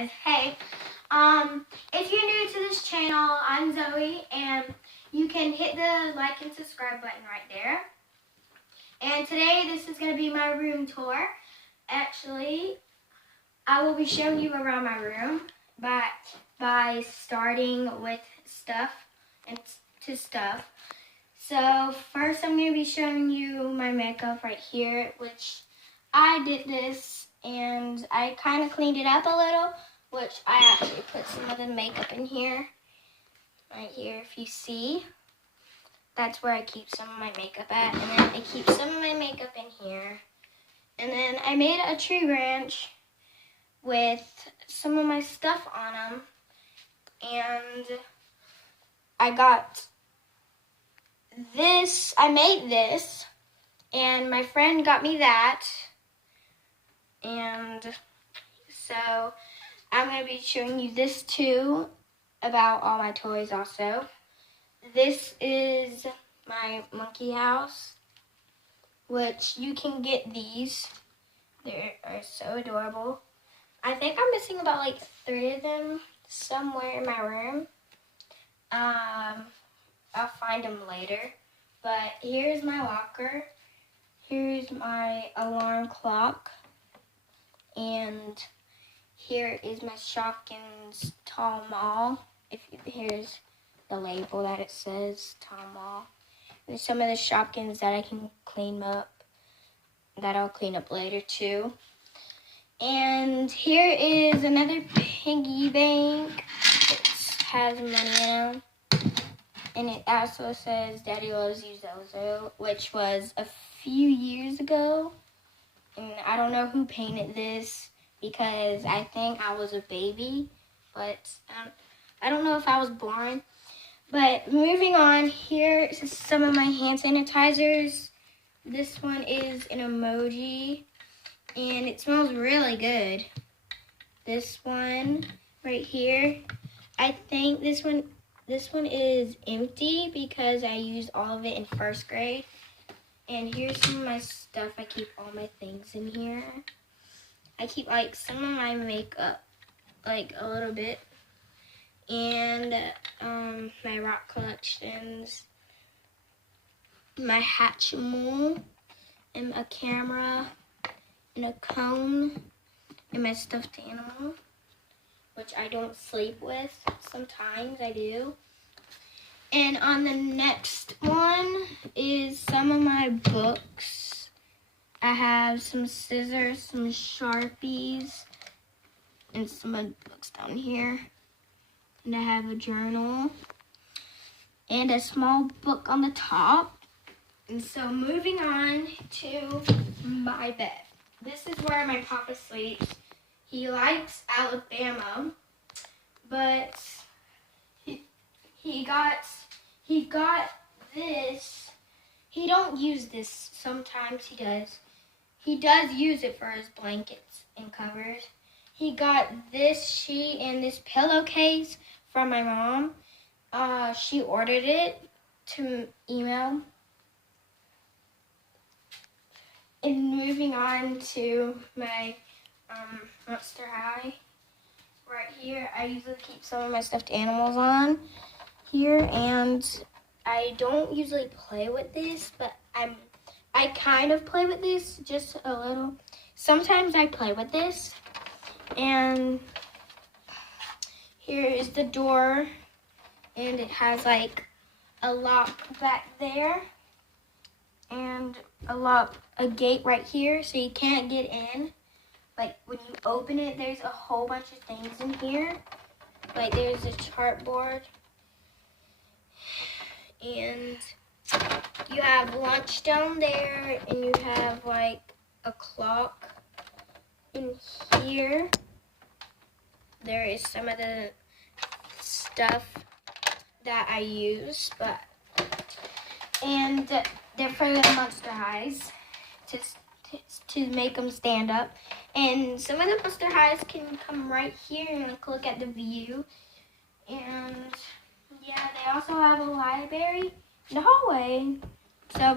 guys. Hey, if you're new to this channel, I'm Zoe, and you can hit the like and subscribe button right there. And today, this is going to be my room tour. Actually, I will be showing you around my room by starting with stuff and stuff. So first, I'm going to be showing you my makeup right here, which I did this and I kind of cleaned it up a little, which I actually put some of the makeup in here. Right here, if you see, that's where I keep some of my makeup at. And then I keep some of my makeup in here. And then I made a tree branch with some of my stuff on them. And I got this, I made this, and my friend got me that. And so I'm going to be showing you this too, about all my toys also. This is my monkey house, which you can get these. They are so adorable. I think I'm missing about like 3 of them somewhere in my room. I'll find them later. But here's my locker. Here's my alarm clock. And here is my Shopkins Tall Mall. Here's the label that it says Tall Mall. And some of the Shopkins that I can clean up, that I'll clean up later too. And here is another piggy bank. It has money in them. And it also says Daddy Loves You, Zozo, which was a few years ago. And I don't know who painted this because I think I was a baby, but I don't know if I was born. But moving on, here is some of my hand sanitizers. This one is an emoji, and it smells really good. This one right here, I think this one is empty because I used all of it in 1st grade. And here's some of my stuff. I keep all my things in here. I keep like some of my makeup, like a little bit. And my rock collections. My Hatchimal. And a camera. And a cone. And my stuffed animal, which I don't sleep with. Sometimes I do. And on the next one is some of my books. I have some scissors, some Sharpies, and some of the books down here. And I have a journal and a small book on the top. And so moving on to my bed. This is where my papa sleeps. He likes Alabama, but he got this. He don't use this. Sometimes he does. He does use it for his blankets and covers. He got this sheet and this pillowcase from my mom. She ordered it to email. And moving on to my Monster High. Right here, I usually keep some of my stuffed animals on here, and I don't usually play with this, but I kind of play with this just a little. Sometimes I play with this, and here is the door, and it has like a lock back there, and a gate right here, so you can't get in. Like when you open it, there's a whole bunch of things in here. Like there's a chartboard. And you have lunch down there, and you have like a clock in here. There is some of the stuff that I use, and they're for the Monster Highs to make them stand up. And some of the Monster Highs can come right here and look at the view. And yeah, they also have a library in the hallway. So,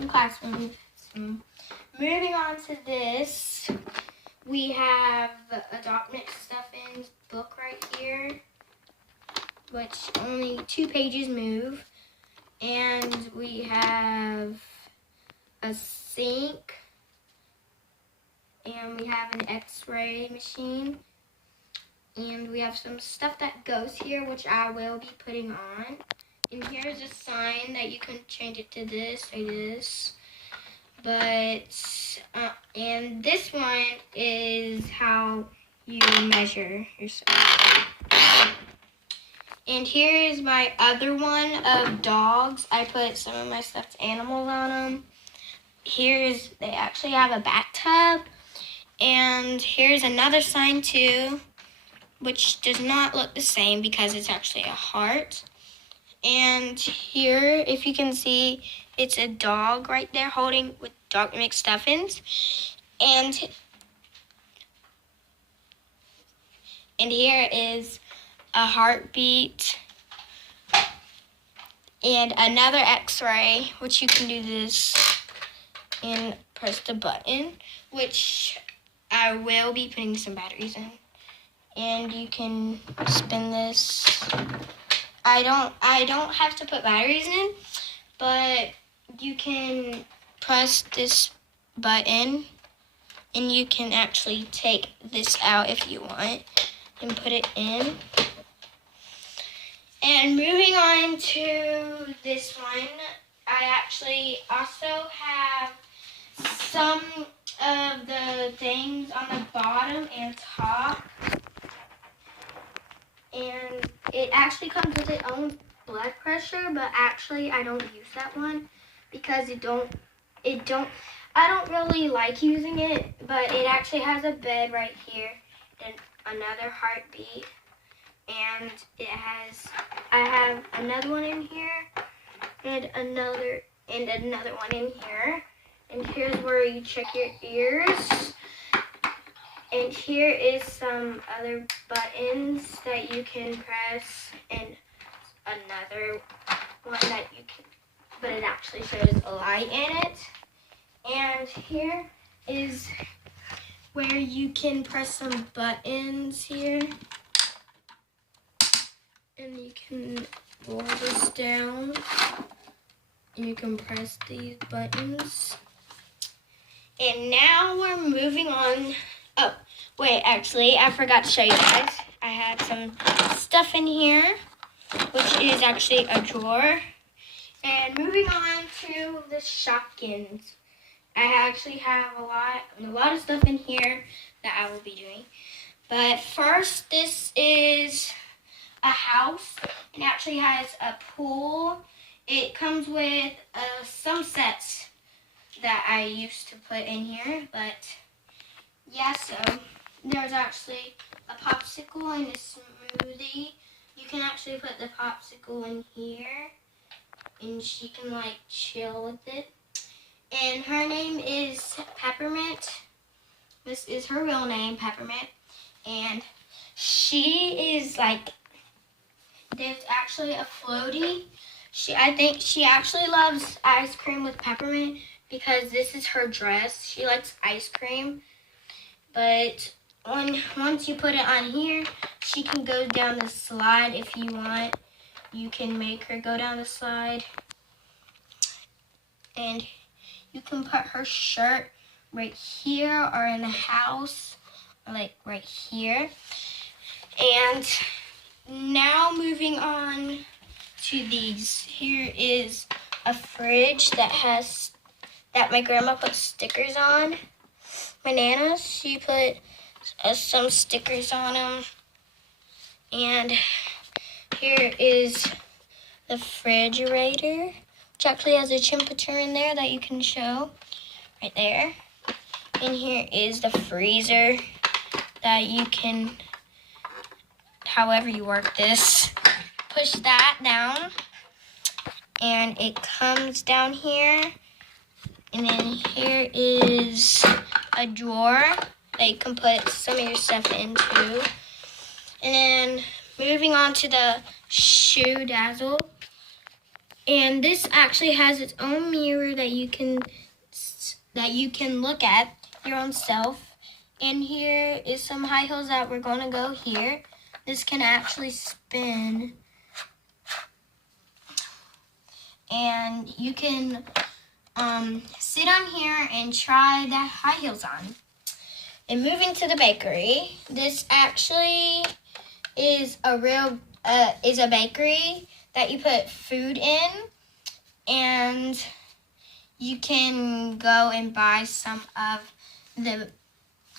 in classrooms. Moving on to this. we have a Dog Mix Stuffins book right here, which only 2 pages move. And we have a sink. And we have an x-ray machine. And we have some stuff that goes here, which I will be putting on. And here's a sign that you can change it to this or this. But, and this one is how you measure yourself. And here is my other one of dogs. I put some of my stuffed animals on them. They actually have a bathtub. And here's another sign too, which does not look the same because it's actually a heart. And here, if you can see, it's a dog right there holding with Dog Mix Stuffins. And here is a heartbeat and another x-ray, which you can do this and press the button, which I will be putting some batteries in. And you can spin this. I don't have to put batteries in, but you can press this button and you can actually take this out if you want and put it in. And moving on to this one, I actually also have some of the things on the bottom and top. And it actually comes with its own blood pressure, but actually I don't use that one because I don't really like using it, but it actually has a bed right here and another heartbeat. And I have another one in here and another one in here. And here's where you check your ears. And here is some other buttons that you can press, and another one that you can, but it actually shows a light in it. And here is where you can press some buttons here. And you can roll this down, and you can press these buttons. And now we're moving on. Oh, wait, actually, I forgot to show you guys. I had some stuff in here, which is actually a drawer. And moving on to the Shopkins. I actually have a lot of stuff in here that I will be doing. But first, this is a house. It actually has a pool. It comes with some sets that I used to put in here, but yeah, so there's actually a popsicle and a smoothie. You can actually put the popsicle in here and she can like chill with it. And her name is Peppermint. This is her real name, Peppermint. And she is like, there's actually a floaty. I think she actually loves ice cream with peppermint because this is her dress. She likes ice cream. But once you put it on here, she can go down the slide if you want. You can make her go down the slide. And you can put her shirt right here or in the house, like right here. And now moving on to these. Here is a fridge that my grandma put stickers on. Bananas, she put some stickers on them. And here is the refrigerator, which actually has a temperature in there that you can show right there. And here is the freezer that you can, however you work this, push that down and it comes down here. And then here is a drawer that you can put some of your stuff into. And then moving on to the Shoe Dazzle. And this actually has its own mirror that you can look at your own self. And here is some high heels that we're going to go here. This can actually spin. And you can sit on here and try the high heels on. And moving to the bakery, this actually is a bakery that you put food in, and you can go and buy some of the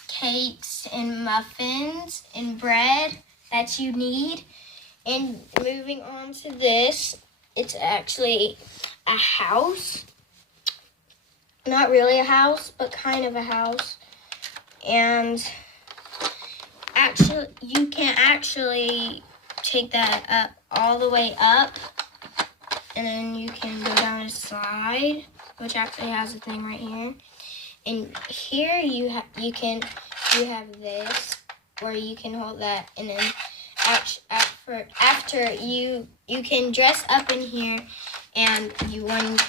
cakes and muffins and bread that you need. And moving on to this, it's actually a house. Not really a house, but kind of a house. And actually, you can actually take that up all the way up, and then you can go down a slide, which actually has a thing right here. And here you have this where you can hold that, and then after you can dress up in here, and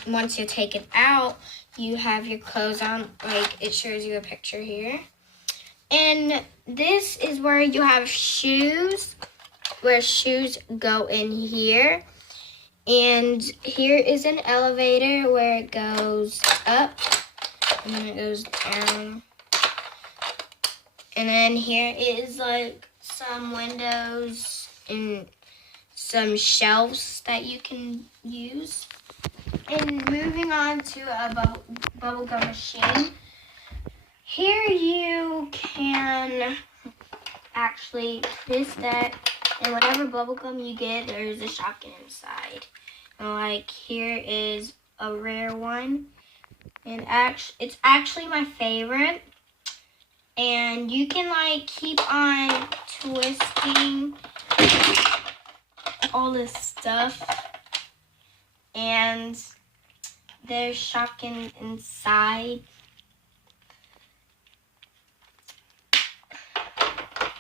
once you take it out, you have your clothes on, like it shows you a picture here. And this is where you have shoes, where shoes go in here. And here is an elevator where it goes up and then it goes down. And then here is like some windows and some shelves that you can use. And moving on to a bubblegum machine. Here you can actually twist that, and whatever bubblegum you get, there's a shotgun inside. And like here is a rare one, and it's actually my favorite. And you can like keep on twisting all this stuff, and there's shotgun inside.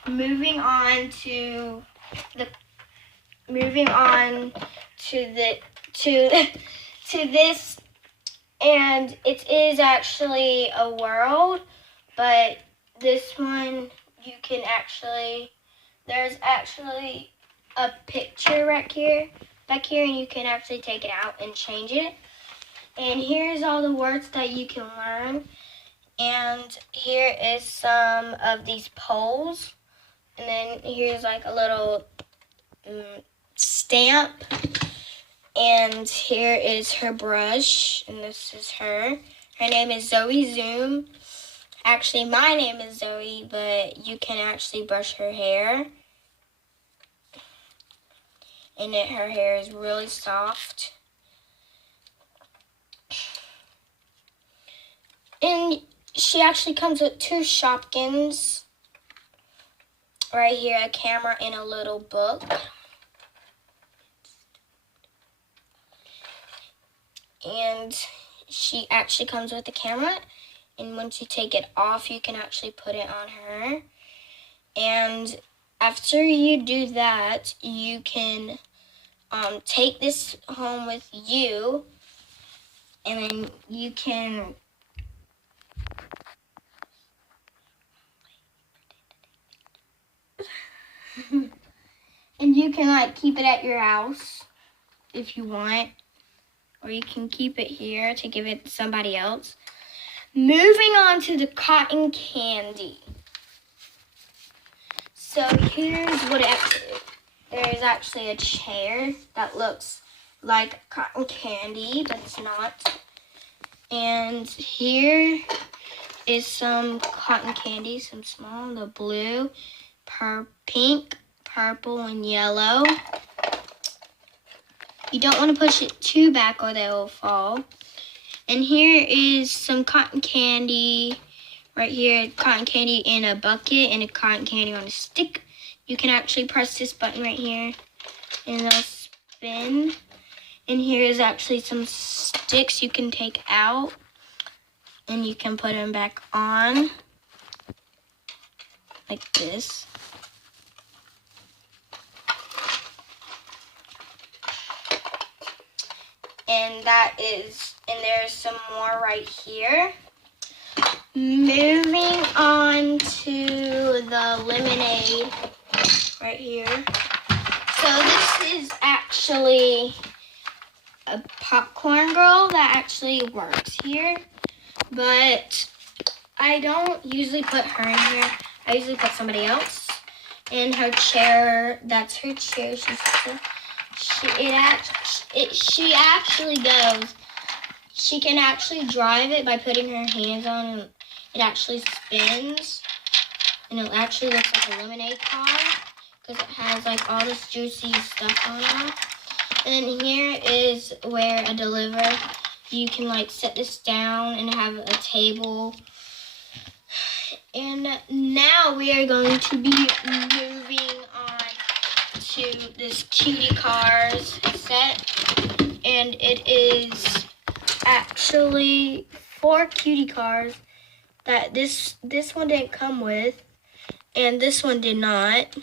Moving on to this, and it is actually a world, but this one you can actually, there's actually a picture back here, and you can actually take it out and change it. And here's all the words that you can learn. And here is some of these poles. And then here's like a little stamp. And here is her brush. And this is her. Her name is Zoe Zoom. Actually, my name is Zoe, but you can actually brush her hair. And her hair is really soft. And she actually comes with 2 Shopkins. Right here, a camera and a little book. And she actually comes with a camera. And once you take it off, you can actually put it on her. And after you do that, you can take this home with you. And then you can and you can like keep it at your house if you want, or you can keep it here to give it to somebody else. Moving on to the cotton candy. So here's what there's actually a chair that looks like cotton candy, but it's not. And here is some cotton candy, some small, the blue, pink, purple, and yellow. You don't want to push it too back or they will fall. And here is some cotton candy. Right here, cotton candy in a bucket and a cotton candy on a stick. You can actually press this button right here and they'll spin. And here is actually some sticks you can take out and you can put them back on like this. And there's some more right here. moving on to the lemonade right here. So this is actually a popcorn girl that actually works here, but I don't usually put her in here. I usually put somebody else in her chair. That's her chair. She actually goes. She can actually drive it by putting her hands on, and it actually spins, and it actually looks like a lemonade car because it has like all this juicy stuff on it. And here is where I deliver. You can like set this down and have a table. And now we are going to be moving on to this cutie cars set. And it is actually 4 cutie cars that this one didn't come with, and this one did not,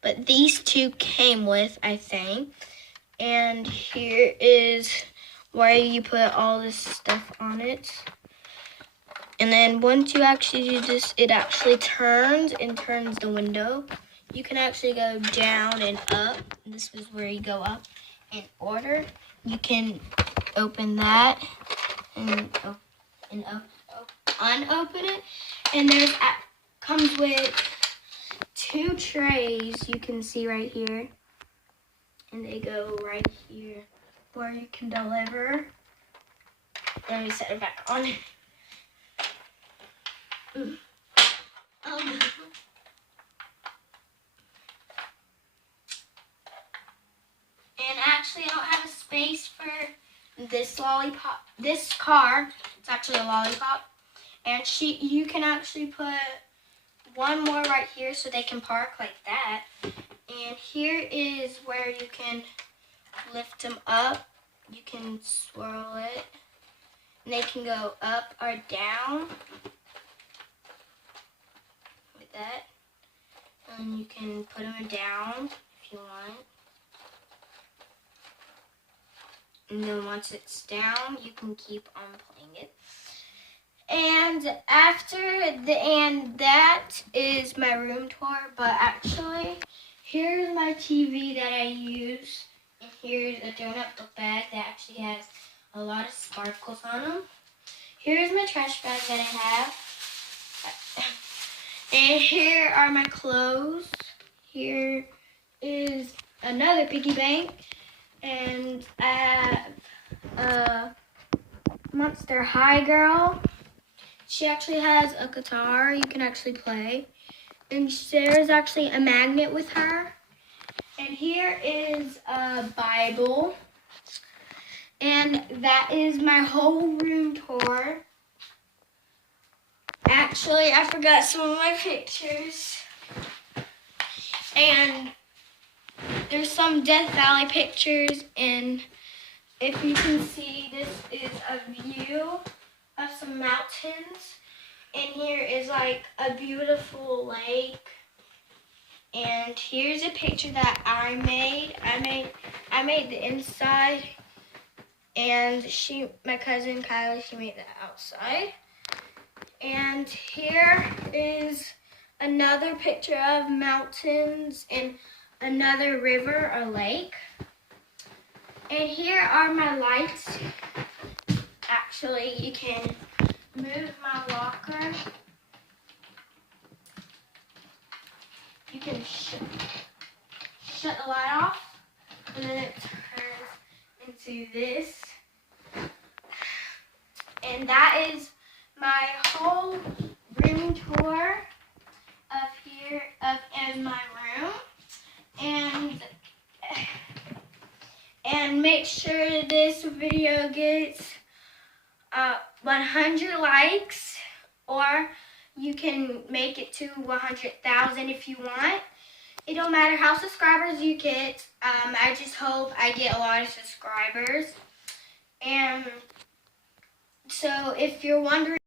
but these 2 came with, I think. And here is where you put all this stuff on it. And then once you actually do this, it actually turns the window. You can actually go down and up. This is where you go up in order. You can open that and unopen it. And there's comes with 2 trays you can see right here. And they go right here where you can deliver. Let me set it back on. And actually, I don't have a space for this lollipop. This car, it's actually a lollipop. And you can actually put one more right here so they can park like that. And here is where you can lift them up. You can swirl it. And they can go up or down. Like that. And you can put them down if you want. And then once it's down, you can keep on playing it. And that is my room tour. But actually, here's my TV that I use. And here's a donut book bag that actually has a lot of sparkles on them. Here's my trash bag that I have. And here are my clothes. Here is another piggy bank. And I have a Monster High girl. She actually has a guitar you can actually play. And there's actually a magnet with her. And here is a Bible. And that is my whole room tour. Actually, I forgot some of my pictures. And there's some Death Valley pictures. And if you can see, this is a view of some mountains. And here is like a beautiful lake. And here's a picture that I made. I made the inside. And my cousin Kylie, she made the outside. And here is another picture of mountains and another river or lake. And here are my lights. Actually, you can move my locker. You can shut the light off, and then it turns into this. And that is my whole room tour in my room. And make sure this video gets 100 likes, or you can make it to 100,000 if you want. It don't matter how subscribers you get. I just hope I get a lot of subscribers. And so if you're wondering